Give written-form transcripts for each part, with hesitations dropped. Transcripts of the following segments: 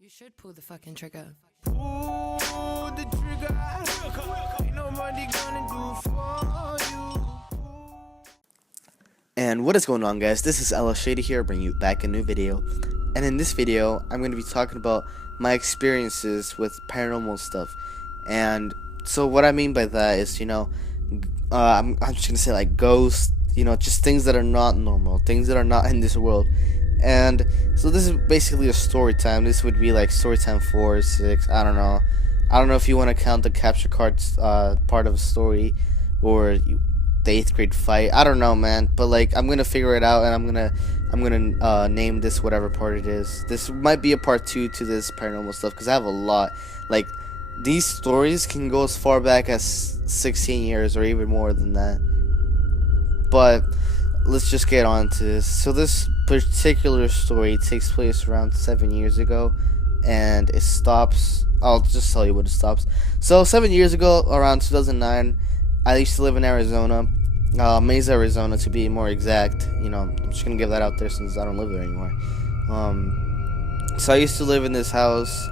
You should pull the fucking trigger. Pull the trigger. Ain't nobody gonna do for you. And what is going on, guys? This is Shady here, bringing you back a new video. And in this video, I'm going to be talking about my experiences with paranormal stuff. And so what I mean by that is, I'm just going to say like ghosts, just things that are not normal, things that are not in this world. And so this is basically a story time. This would be like story time 4 or 6. I don't know. I don't know if you want to count the capture cards part of a story or the 8th grade fight. I don't know, man. But like I'm gonna figure it out, and I'm gonna name this whatever part it is. This might be a part 2 to this paranormal stuff because I have a lot. Like these stories can go as far back as 16 years or even more than that. But let's just get on to this. So this particular story takes place around 7 years ago, and it stops. I'll just tell you what it stops. So 7 years ago, around 2009, I used to live in Arizona, Mesa, Arizona, to be more exact. I'm just gonna give that out there since I don't live there anymore. So I used to live in this house,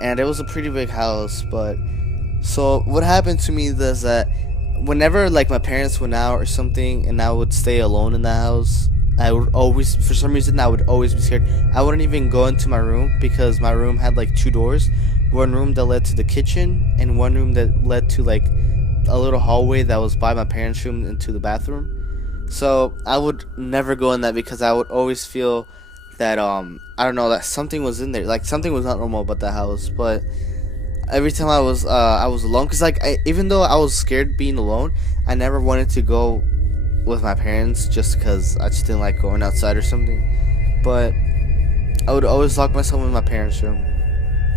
and it was a pretty big house. But so what happened to me is that whenever like my parents went out or something and I would stay alone in the house, I would always, for some reason, I would always be scared. I wouldn't even go into my room because my room had like 2 doors. One room that led to the kitchen and one room that led to like a little hallway that was by my parents' room into the bathroom. So I would never go in that because I would always feel that I don't know, that something was in there, like something was not normal about the house. But every time I was alone, because like even though I was scared being alone, I never wanted to go with my parents just because I just didn't like going outside or something. But I would always lock myself in my parents' room.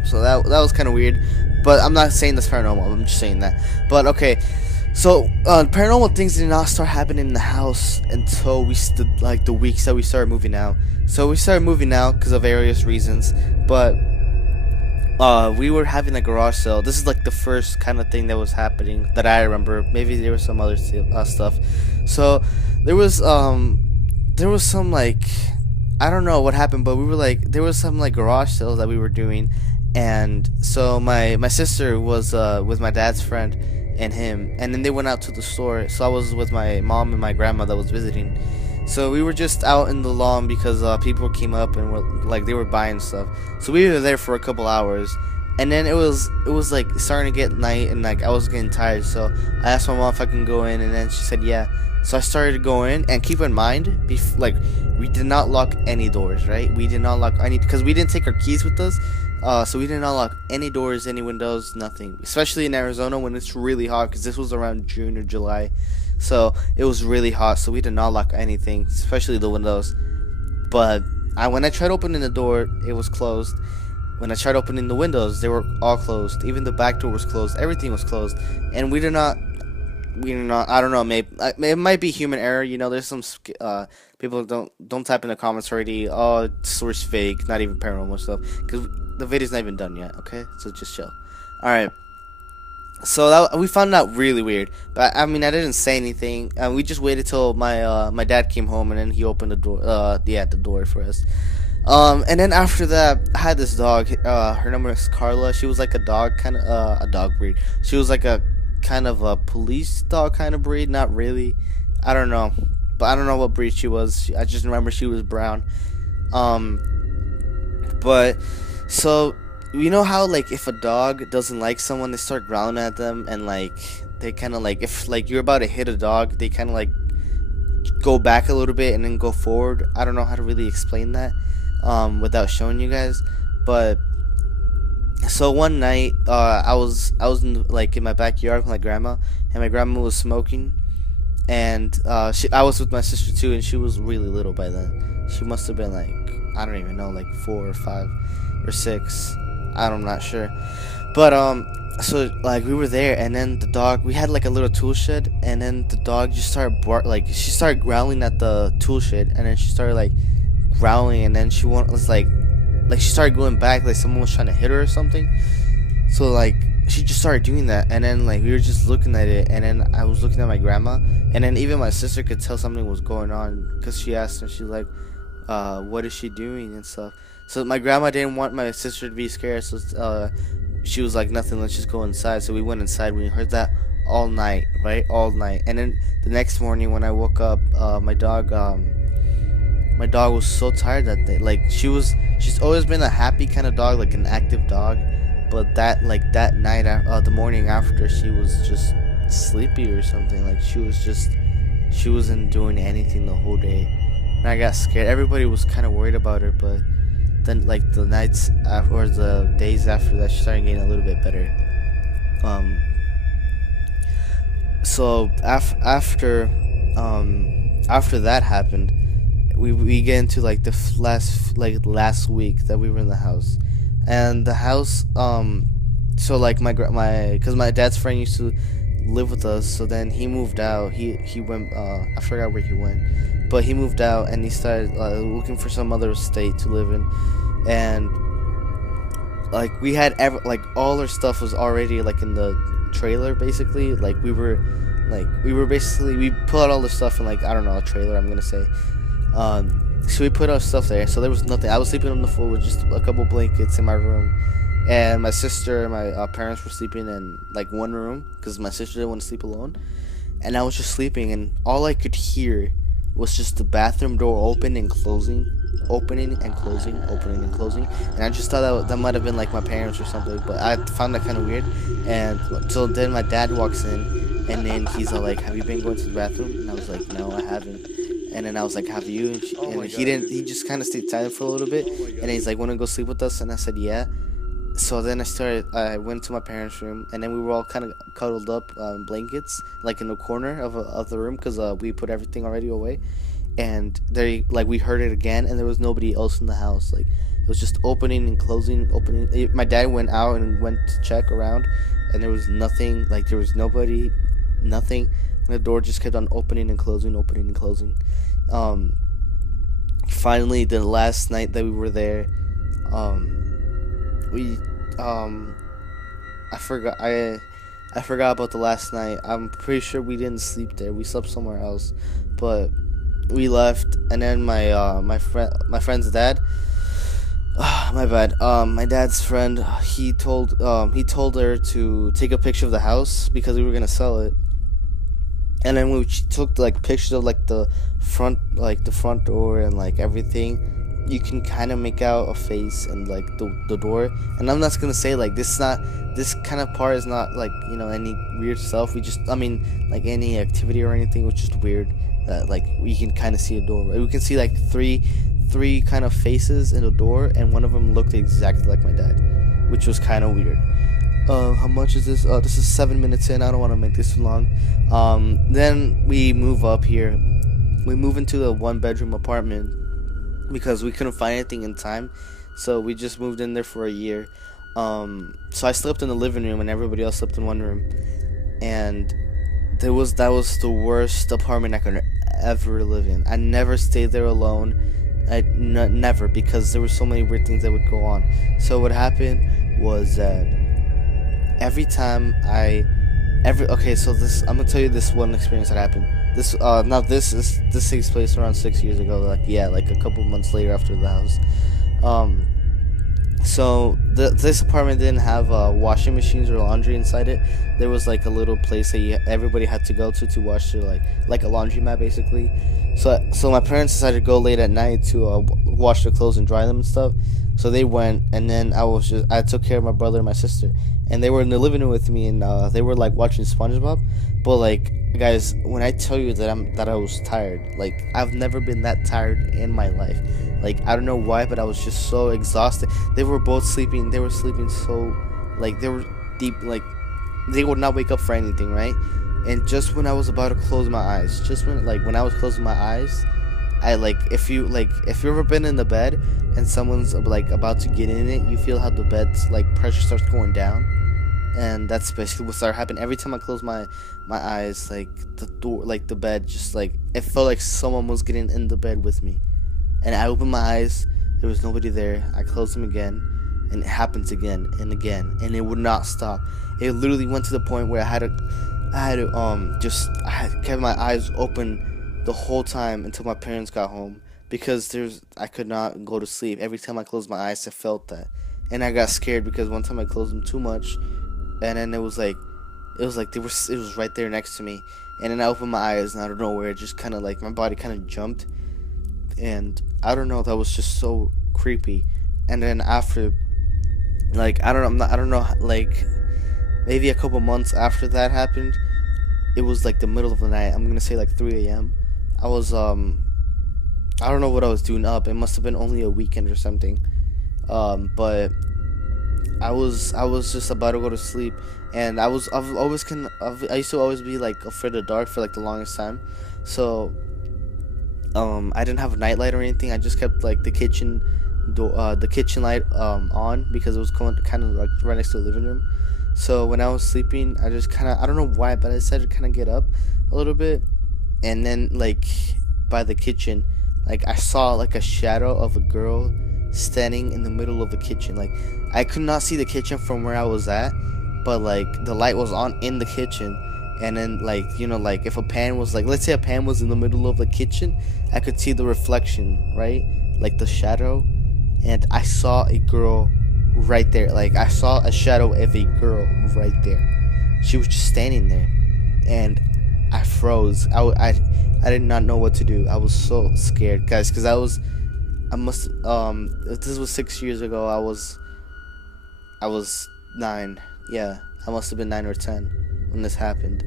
So that was kind of weird. But I'm not saying that's paranormal, I'm just saying that. But okay, so paranormal things did not start happening in the house until the weeks that we started moving out. So we started moving out because of various reasons. But we were having a garage sale. This is like the first kind of thing that was happening that I remember. Maybe there was some other stuff. So there was some like, I don't know what happened, but we were like, there was some like garage sales that we were doing. And so my sister was with my dad's friend and him, and then they went out to the store. So I was with my mom and my grandma that was visiting. So we were just out in the lawn because people came up and they were buying stuff. So we were there for a couple hours, and then it was like starting to get night, and like I was getting tired. So I asked my mom if I can go in, and then she said yeah. So I started to go in, and keep in mind, we did not lock any doors, right? We did not lock any because we didn't take our keys with us. So we did not lock any doors, any windows, nothing. Especially in Arizona when it's really hot, because this was around June or July. So it was really hot, so we did not lock anything, especially the windows. But when I tried opening the door, it was closed. When I tried opening the windows, they were all closed. Even the back door was closed. Everything was closed. And we did not, I don't know, maybe it might be human error. There's some people don't type in the comments already, oh, source fake, not even paranormal stuff, because the video's not even done yet, okay? So just chill. Alright. So we found out really weird. But I mean, I didn't say anything. We just waited till my dad came home, and then he opened the door. The door for us. And then after that, I had this dog. Her name was Carla. She was like a dog, kind of a dog breed. She was like a kind of a police dog kind of breed. Not really. I don't know, but I don't know what breed she was. I just remember she was brown. But so, you know how like if a dog doesn't like someone, they start growling at them, and like they kind of like, if like you're about to hit a dog, they kind of like go back a little bit and then go forward. I don't know how to really explain that without showing you guys. But so one night I was in my backyard with my grandma, and my grandma was smoking, and I was with my sister too, and she was really little by then. She must have been like, I don't even know, like 4 or 5 or 6. I'm not sure. But so like we were there, and then the dog, we had like a little tool shed, and then the dog just started she started growling at the tool shed, and then she started like growling, and then she was like she started going back like someone was trying to hit her or something. So like she just started doing that, and then like we were just looking at it, and then I was looking at my grandma, and then even my sister could tell something was going on because she asked her, she's like, what is she doing and stuff. So my grandma didn't want my sister to be scared, so she was like, nothing, let's just go inside. So we went inside. We heard that all night, right, all night. And then the next morning when I woke up, my dog was so tired that day. Like she's always been a happy kind of dog, like an active dog, but that night, the morning after, she was just sleepy or something. Like she wasn't doing anything the whole day, and I got scared. Everybody was kind of worried about her, but then like the nights after, or the days after that, she started getting a little bit better. Um, so after that happened, we get into like the last week that we were in the house, and the house so like my because my dad's friend used to live with us, so then he moved out. He went, I forgot where he went, but he moved out and he started looking for some other state to live in. And like we had like all our stuff was already like in the trailer, basically. Like we put out all the stuff in, like, I don't know, a trailer, I'm gonna say. So we put our stuff there, so there was nothing. I was sleeping on the floor with just a couple blankets in my room, and my sister and my parents were sleeping in like one room because my sister didn't want to sleep alone. And I was just sleeping, and all I could hear was just the bathroom door opening and closing, opening and closing, opening and closing. And I just thought that might have been like my parents or something, but I found that kind of weird. And so then my dad walks in, and then he's all like, "Have you been going to the bathroom?" And I was like, "No, I haven't." And then I was like, "Have you?" And he didn't. He just kind of stayed silent for a little bit. And then he's like, "Want to go sleep with us?" And I said, "Yeah." So then I went to my parents' room, and then we were all kind of cuddled up, blankets, like in the corner of the room, because we put everything already away. And we heard it again, and there was nobody else in the house. Like, it was just opening and closing, opening. My dad went out and went to check around, and there was nothing. Like, there was nobody, nothing. And the door just kept on opening and closing, opening and closing. Finally, the last night that we were there, we I forgot about the last night. I'm pretty sure we didn't sleep there. We slept somewhere else, but we left. And then my friend's dad, my bad, my dad's friend, he told her to take a picture of the house because we were gonna sell it. And then we took like pictures of like the front door and like everything. You can kind of make out a face and like the door. And I'm not gonna say like this kind of part is not like, you know, any weird stuff. Like any activity or anything was just weird. That like we can kind of see a door. We can see like three kind of faces in the door, and one of them looked exactly like my dad, which was kind of weird. How much is this? This is 7 minutes in. I don't want to make this too long. Then we move up here. We move into a 1-bedroom apartment because we couldn't find anything in time, so we just moved in there for a year. So I slept in the living room, and everybody else slept in one room. And that was the worst apartment I could ever live in. I never stayed there alone. Never, because there were so many weird things that would go on. So what happened was that I'm gonna tell you this one experience that happened. This takes place around 6 years ago. Like a couple months later after the house. So this apartment didn't have washing machines or laundry inside it. There was like a little place that everybody had to go to wash their like a laundromat basically. So my parents decided to go late at night to wash their clothes and dry them and stuff. So they went, and then I took care of my brother and my sister, and they were in the living room with me, and they were like watching SpongeBob. But like, guys, when I tell you that I was tired, like I've never been that tired in my life. Like, I don't know why, but I was just so exhausted. They were both sleeping. They were sleeping so, like, they were deep. Like, they would not wake up for anything, right? And just when I was about to close my eyes, when I was closing my eyes, if you ever been in the bed and someone's like about to get in it, you feel how the bed's like pressure starts going down, and that's basically what started happening. Every time I closed my eyes, like the door, like the bed, just like it felt like someone was getting in the bed with me. And I opened my eyes, there was nobody there. I closed them again, and it happens again and again, and it would not stop. It literally went to the point where I had kept my eyes open the whole time until my parents got home, because I could not go to sleep. Every time I closed my eyes, I felt that, and I got scared because one time I closed them too much, and then it was right there next to me, and then I opened my eyes, and out of nowhere, it just kind of like my body kind of jumped, and I don't know, that was just so creepy. And then after, like, I don't know, like maybe a couple months after that happened, it was like the middle of the night. I'm gonna say like 3 a.m. I was I don't know what I was doing up. It must have been only a weekend or something. But I was just about to go to sleep, and I used to always be like afraid of dark for like the longest time. So I didn't have a nightlight or anything. I just kept like the kitchen light on because it was kind of like right next to the living room. So when I was sleeping, I just kind of, I don't know why, but I decided to kind of get up a little bit, and then like by the kitchen, like I saw like a shadow of a girl standing in the middle of the kitchen. Like I could not see the kitchen from where I was at, but like the light was on in the kitchen, and then like, you know, like if a pan was like, let's say a pan was in the middle of the kitchen, I could see the reflection, right? Like the shadow, and I saw a girl right there. Like I saw a shadow of a girl right there. She was just standing there, and I froze. I did not know what to do. I was so scared, guys, because I must if this was 6 years ago, I was 9. Yeah, I must have been 9 or 10 when this happened,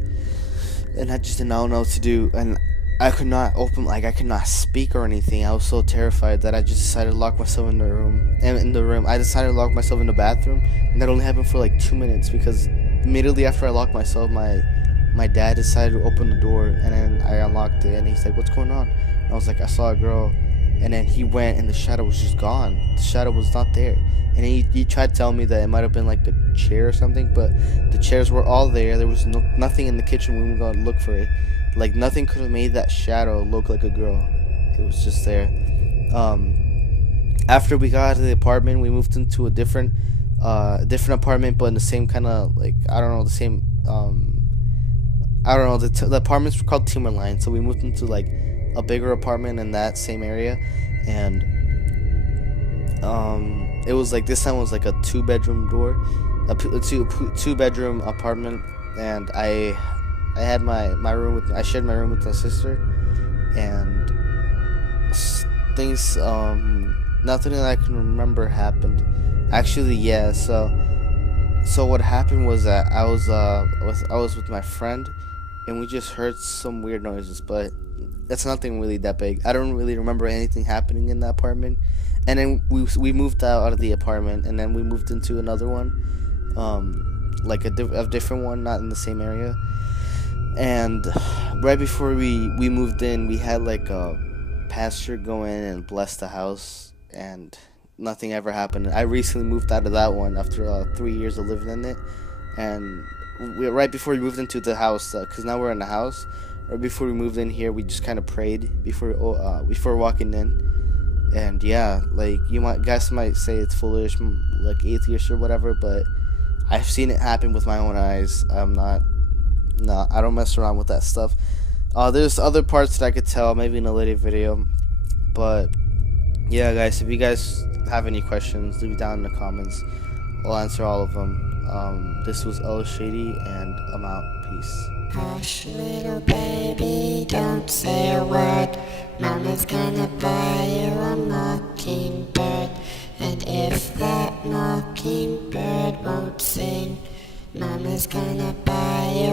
and I just did not know what to do, and I could not I could not speak or anything. I was so terrified that I just decided to lock myself in the room. And in the room, I decided to lock myself in the bathroom, and that only happened for like 2 minutes because immediately after I locked myself, my dad decided to open the door, and then I unlocked it, and he's like, "What's going on?" And I was like, "I saw a girl," and then he went, and the shadow was just gone. The shadow was not there, and he tried to tell me that it might have been like a chair or something, but the chairs were all there. There was nothing in the kitchen when we got to look for it. Like nothing could have made that shadow look like a girl. It was just there. After we got out of the apartment, we moved into a different apartment, but in the same kind of like, I don't know, the same I don't know, the apartments were called Timberline, so we moved into like a bigger apartment in that same area, and it was like, this time was like a 2-bedroom door, a two bedroom apartment, and I had my room with, I shared my room with my sister, and things nothing that I can remember happened. Actually, yeah. So what happened was that I was with my friend, and we just heard some weird noises, but that's nothing really that big. I don't really remember anything happening in that apartment. And then we moved out of the apartment, and then we moved into another one, like a different one, not in the same area. And right before we moved in, we had like a pastor go in and bless the house, and nothing ever happened. I recently moved out of that one after 3 years of living in it, and right before we moved into the house, because now we're in the house. Right before we moved in here, we just kind of prayed before walking in, and yeah, like guys might say it's foolish, like atheist or whatever, but I've seen it happen with my own eyes. No, I don't mess around with that stuff. There's other parts that I could tell maybe in a later video, but yeah, guys, if you guys have any questions, leave it down in the comments. I'll answer all of them. This was Shady, and I'm out. Peace. Hush, little baby, don't say a word. Mama's gonna buy you a mockingbird. And if that mockingbird won't sing, Mama's gonna buy you